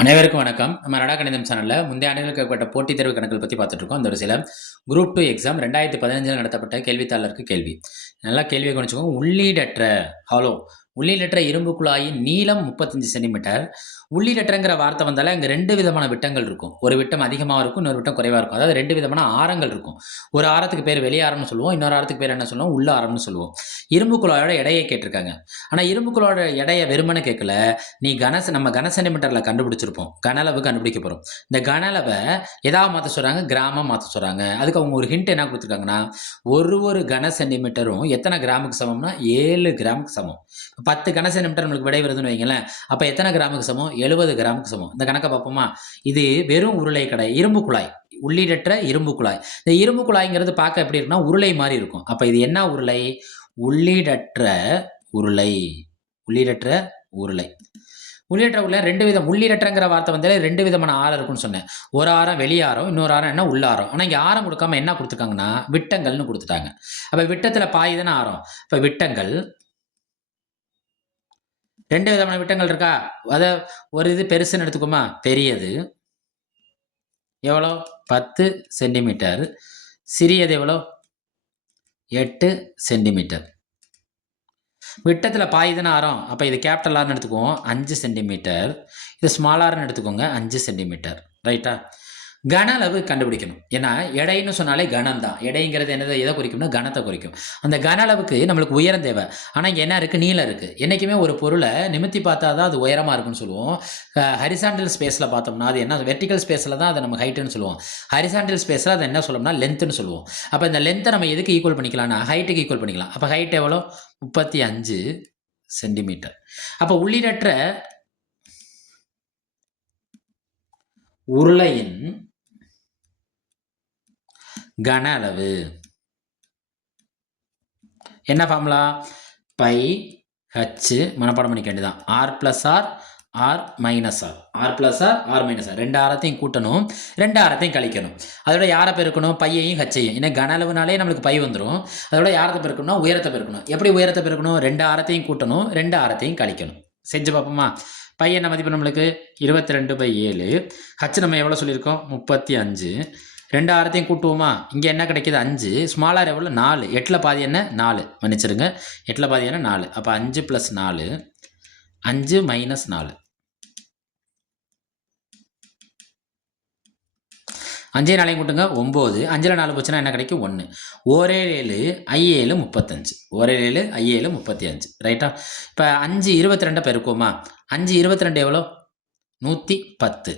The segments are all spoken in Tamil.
அனைவருக்கும் வணக்கம். நம்ம நடா கணிதம் சேனல்ல முந்தைய ஆண்டுகளுக்கு ஏற்பட்ட போட்டித் தேர்வு கணக்குகள் பத்தி பார்த்துட்டு இருக்கோம். அந்த வரிசையில குரூப் 2 எக்ஸாம் 2015ல் நடத்தப்பட்ட கேள்வித்தாளருக்கு கேள்வி. நல்லா கேள்விய கவனிச்சுக்கோங்க. உள்ளீடற்ற ஹாலோ உள்ளீடற்ற இரும்பு குழாயின் நீளம் 35 சென்டிமீட்டர். உள்ளீடற்றங்கிற வார்த்தை வந்தாலே அங்க 2 விதமான விட்டங்கள் இருக்கும். ஒரு விட்டம் அதிகமா இருக்கும், இன்னொரு விட்டம் குறைவா இருக்கும். அதாவது 2 விதமான ஆரங்கள் இருக்கும். ஒரு ஆரத்துக்கு பேர் வெளி ஆரம்னு சொல்லுவோம். இன்னொரு ஆரத்துக்கு பேர் என்ன சொல்லுவோம்? உள்ள ஆரம்னு சொல்லுவோம். இரும்பு குழாயோட எடையை கேட்டிருக்காங்க. ஆனா இரும்பு குழாயோட எடைய வெறுமனே கேட்கல. நீ நம்ம கன சென்டிமீட்டர்ல கண்டுபிடிச்சிருப்போம். கன அளவு கண்டுபிடிக்க போறோம். இந்த கன அளவ எதா மாத்த சொல்றாங்க? கிராமா மாத்த சொல்றாங்க. அதுக்கு அவங்க ஒரு ஹிண்ட் என்ன குடுத்துருக்காங்கன்னா, ஒரு கன சென்டிமீட்டரும் எத்தன கிராமுக்கு சமம்னா 7 கிராமுக்கு சமம். 10 கன சென்டிமீட்டர் நம்மளுக்கு விடை வருதுன்னு வைங்களேன். அப்ப எத்தன கிராமுக்கு சமம்? 70 கிராமுக்கு சமம். இந்த கணக்க பார்ப்போமா? இது வெறும் உருளை கிடையாது. இரும்பு குழாய். உள்ளீடற்ற இரும்பு குழாய். இந்த இரும்பு குழாய்ங்கிறது பார்க்க எப்படி இருக்குன்னா, உருளை மாரி இருக்கும். அப்ப இது என்ன உருளை? உள்ளீடற்ற உருளை. உள்ளீடற்ற உருளை. உள்ளீடற்ற உருளை 2 விதம். உள்ளீடற்றங்கிற வார்த்தை வந்தாலே 2 விதமான ஆரம் இருக்குன்னு சொன்னேன். ஒரு ஆரம் வெளி ஆரம், இன்னொரு ஆரம் என்ன? உள்ள ஆரம். ஆனா இங்க ஆரம் குடுக்காம என்ன குடுத்துருக்காங்கன்னா, விட்டங்கள்னு குடுத்துட்டாங்க. அப்ப விட்டத்துல பாதி தானே ஆரம். அப்ப விட்டங்கள் 2 விதமான விட்டங்கள் இருக்கா? ஒரு இது பெருசுன்னு எடுத்துக்கோமா? பெரியது எவ்வளோ? 10 சென்டிமீட்டர். சிறியது எவ்வளோ? 8 சென்டிமீட்டர். விட்டத்துல பாதி தானே ஆரம். அப்ப இது கேப்பிட்டல் ஆர்ன்னு எடுத்துக்குவோம். 5 சென்டிமீட்டர். இது ஸ்மால் ஆர்ன்னு எடுத்துக்கோங்க. 5 சென்டிமீட்டர். ரைட்டா? கன அளவு கண்டுபிடிக்கணும். ஏன்னா, எடைன்னு சொன்னாலே கனம் தான். எடைங்கிறது என்னது? எத குறிக்கும்னா, கனத்த குறிக்கும். அந்த கன அளவுக்கு நம்மளுக்கு உயரம் தேவை. ஆனா, இங்க என்ன இருக்கு? நீளம் இருக்கு. என்னைக்குமே ஒரு பொருள நிமித்தி பார்த்தா தான் அது உயரமா இருக்குன்னு சொல்லுவோம். ஹரிசாண்டல் ஸ்பேஸ்ல பார்த்தோம்னா, அது என்ன? வெர்டிகல் ஸ்பேஸ்ல தான் அத நம்ம ஹைட்ன்னு சொல்லுவோம். ஹரிசாண்டல் ஸ்பேஸ்ல அத என்ன சொல்லுவோம்னா, லென்த்ன்னு சொல்லுவோம். அப்ப இந்த லென்த்த நம்ம எதுக்கு ஈக்குவல் பண்ணிக்கலாம்னா, ஹைட்டுக்கு ஈக்குவல் பண்ணிக்கலாம். அப்ப ஹைட் எவ்வளோ? 35 சென்டிமீட்டர். அப்ப உள்ளீடற்ற உருளையின் கன அளவு என்ன ஃபார்முலா? பை ஹச் மனப்பாடம் பண்ணிக்க வேண்டியதான். R plus r, r minus r. R plus r, r minus r. 2 ஆரத்தையும் கூட்டணும், 2 ஆரத்தையும் கழிக்கணும். அதோட யாரை பெருக்கணும்? பையையும் ஹச்சையும். ஏன்னா கன அளவுனாலே நம்மளுக்கு பை வந்துடும். அதோட யாரத்தை பெருக்கணும்னா உயரத்தை பெருக்கணும். எப்படி உயரத்தை பெருக்கணும்? 2 ஆரத்தையும் கூட்டணும், 2 ஆரத்தையும் கழிக்கணும். செஞ்சு பார்ப்போமா? பை என்ன மதிப்பு நம்மளுக்கு? 22/7. ஹச் நம்ம எவ்வளோ சொல்லியிருக்கோம்? 35. 2 ஆரத்தையும் கூட்டுவோமா? இங்கே என்ன கிடைக்குது? 5. ஸ்மால் ஆர் எவ்வளோ? 4. 8ல் பாதி என்ன? 4. மன்னிச்சிருங்க. 8ல் பாதி என்ன? 4. அப்போ 5 + 4, 5 - 4. 5 4 கூட்டுங்க 9. 5ல் 4 போச்சுன்னா என்ன கிடைக்கும்? 1. 1 7 I 7 35. 1 7 I 7 35. ரைட்டா? இப்போ 5 22 பெருக்குவோமா? 5 22 எவ்வளோ? 110.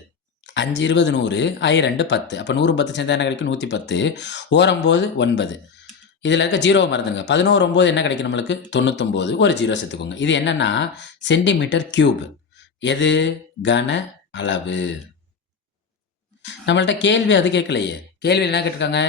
5 20 100. I 2 10. அப்போ 100 10 சேர்ந்தா என்ன கிடைக்கும்? 110. ஓரம் 9 9. இதில் இருக்க 0 மறந்துடுங்க. 11 9 என்ன கிடைக்கும் நம்மளுக்கு? 99. ஒரு 0 சேர்த்துக்கோங்க. இது என்னன்னா சென்டிமீட்டர் கியூப். எது? கன அளவு. நம்மள்ட்ட கேள்வி அது கேட்கலையே. கேள்வி என்ன கேட்டிருக்காங்க?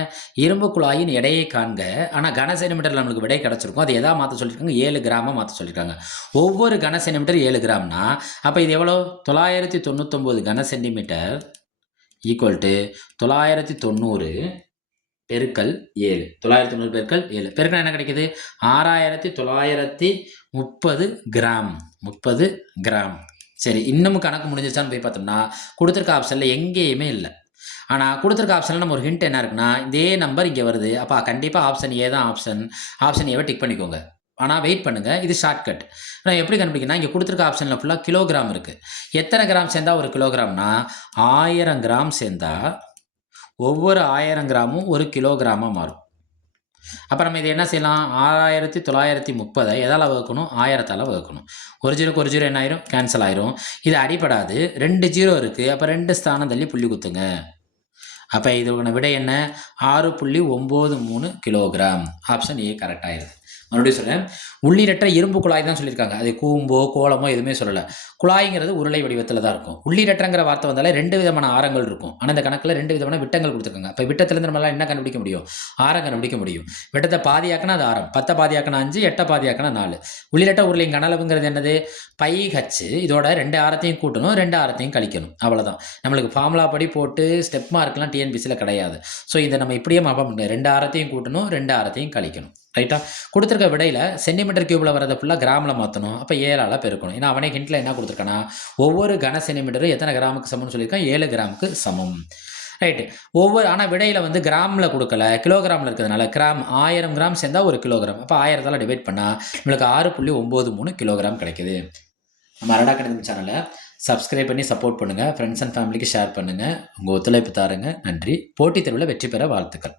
இரும்பு குழாயின் எடையை காண்க. ஆனால் கன சென்டிமீட்டர் நம்மளுக்கு விடை கிடச்சிருக்கும். அது எதா மாற்ற சொல்லியிருக்காங்க? 7 கிராமாக மாற்ற சொல்லியிருக்காங்க. ஒவ்வொரு கன சென்டிமீட்டர் 7 கிராம்னா அப்போ இது எவ்வளோ? 999 கன சென்டிமீட்டர் ஈக்குவல் டு 990 பெருக்கல் 7. 990 பெருக்கல் 7. பெருக்கல் என்ன கிடைக்குது? 6930 கிராம். 30 கிராம். சரி, இன்னமும் கணக்கு முடிஞ்சிருச்சான்னு போய் பார்த்தோம்னா, கொடுத்துருக்க ஆப்ஷனில் எங்கேயுமே இல்லை. ஆனால் கொடுத்துருக்க ஆப்ஷனில் நம்ம ஒரு ஹிண்ட் என்ன இருக்குன்னா, இதே நம்பர் இங்கே வருது. அப்போ கண்டிப்பாக ஆப்ஷன் ஏ தான் ஆப்ஷன். ஆப்ஷன் ஏவை டிக் பண்ணிக்கோங்க. ஆனால் வெயிட் பண்ணுங்கள், இது ஷார்ட்கட். நான் எப்படி கண்டுபிடிக்கணும்? இங்கே கொடுத்துருக்க ஆப்ஷனில் ஃபுல்லாக கிலோகிராம் இருக்குது. எத்தனை கிராம் சேர்ந்தா ஒரு கிலோகிராம்னா 1000 கிராம் சேர்ந்தா ஒவ்வொரு 1000 கிராமும் ஒரு கிலோகிராமாக மாறும். அப்போ நம்ம இது என்ன செய்யலாம்? 6930 எதால் வகுக்கணும்? 1000ஆல் வகுக்கணும். ஒரு 0க்கு ஒரு 0 என்ன ஆயிரும்? கேன்சல் ஆயிரும். இது அடிப்படாது. 2 0 இருக்குது. அப்போ 2 ஸ்தானம் தள்ளி புள்ளி குத்துங்க. அப்போ இதுக்கான விடை என்ன? 6.93 கிலோகிராம். ஆப்ஷன் ஏ கரெக்ட் ஆயிருக்கு. மறுபடியும் சொல்கிறேன், உள்ளீடற்ற இரும்பு குழாய் தான் சொல்லியிருக்காங்க. அது கூம்போ கோலமோ எதுவுமே சொல்லலை. குழாய்ங்கிறது உருளை வடிவத்தில் தான் இருக்கும். உள்ளீடற்றங்கிற வார்த்தை வந்தாலே 2 விதமான ஆரங்கள் இருக்கும். ஆனால் இந்த கணக்கில் 2 விதமான விட்டங்கள் கொடுத்துருக்காங்க. இப்போ விட்டத்திலேருந்து நம்மளால் என்ன கண்டுபிடிக்க முடியும்? ஆரம் கண்டுபிடிக்க முடியும். விட்டத்தை பாதியாக்கினா அது ஆரம், 10 பாதியாக்கினா 5, 8 பாதியாக்கினா 4. உள்ளீடற்ற உருளையின் கன அளவுங்கிறது என்னது? Pi h. இதோட 2 ஆரத்தையும் கூட்டணும், 2 ஆரத்தையும் கழிக்கணும். அவ்வளோதான். நம்மளுக்கு ஃபார்முலா படி போட்டு ஸ்டெப் மார்க்லாம் டிஎன்பிசியில் கிடையாது. ஸோ இதை நம்ம இப்படியே மாப்பா முடியும். 2 ஆரத்தையும் கூட்டணும், 2 ஆரத்தையும் கழிக்கணும். ரைட்டா? குடுத்துருக்க விடையில சென்டிமீட்டர் கியூப்ல வரத ஃபுல்லா கிராம்ல மாத்தணும். அப்ப 7ஆல பெருக்கணும். ஏன்னா, அவனே ஹிண்ட்ல என்ன குடுத்துருக்கான்னா, ஒவ்வொரு கன சென்டிமீட்டரும் எத்தன கிராமுக்கு சமம்னு சொல்லியிருக்கான்? 7 கிராமுக்கு சமம். ரைட். ஆனா விடையில வந்து கிராம்ல குடுக்கல. கிலோகிராம்ல இருக்கிறதுனால கிராம் 1000 கிராம் சேர்ந்தா 1 கிலோகிராம். அப்ப 1000ஆல டிவைட் பண்ணா நம்மளுக்கு 6.93 கிலோகிராம் கிடைக்குது. நம்ம அரடா கணிதம் சேனல சப்ஸ்கிரைப் பண்ணி சப்போர்ட் பண்ணுங்க. ஃபிரெண்ட்ஸ் அண்ட் ஃபேமிலிக்கு ஷேர் பண்ணுங்க. உங்க ஒத்துழைப்பு தாருங்க. நன்றி. போட்டித் தேர்வுல வெற்றி பெற வாழ்த்துக்கள்.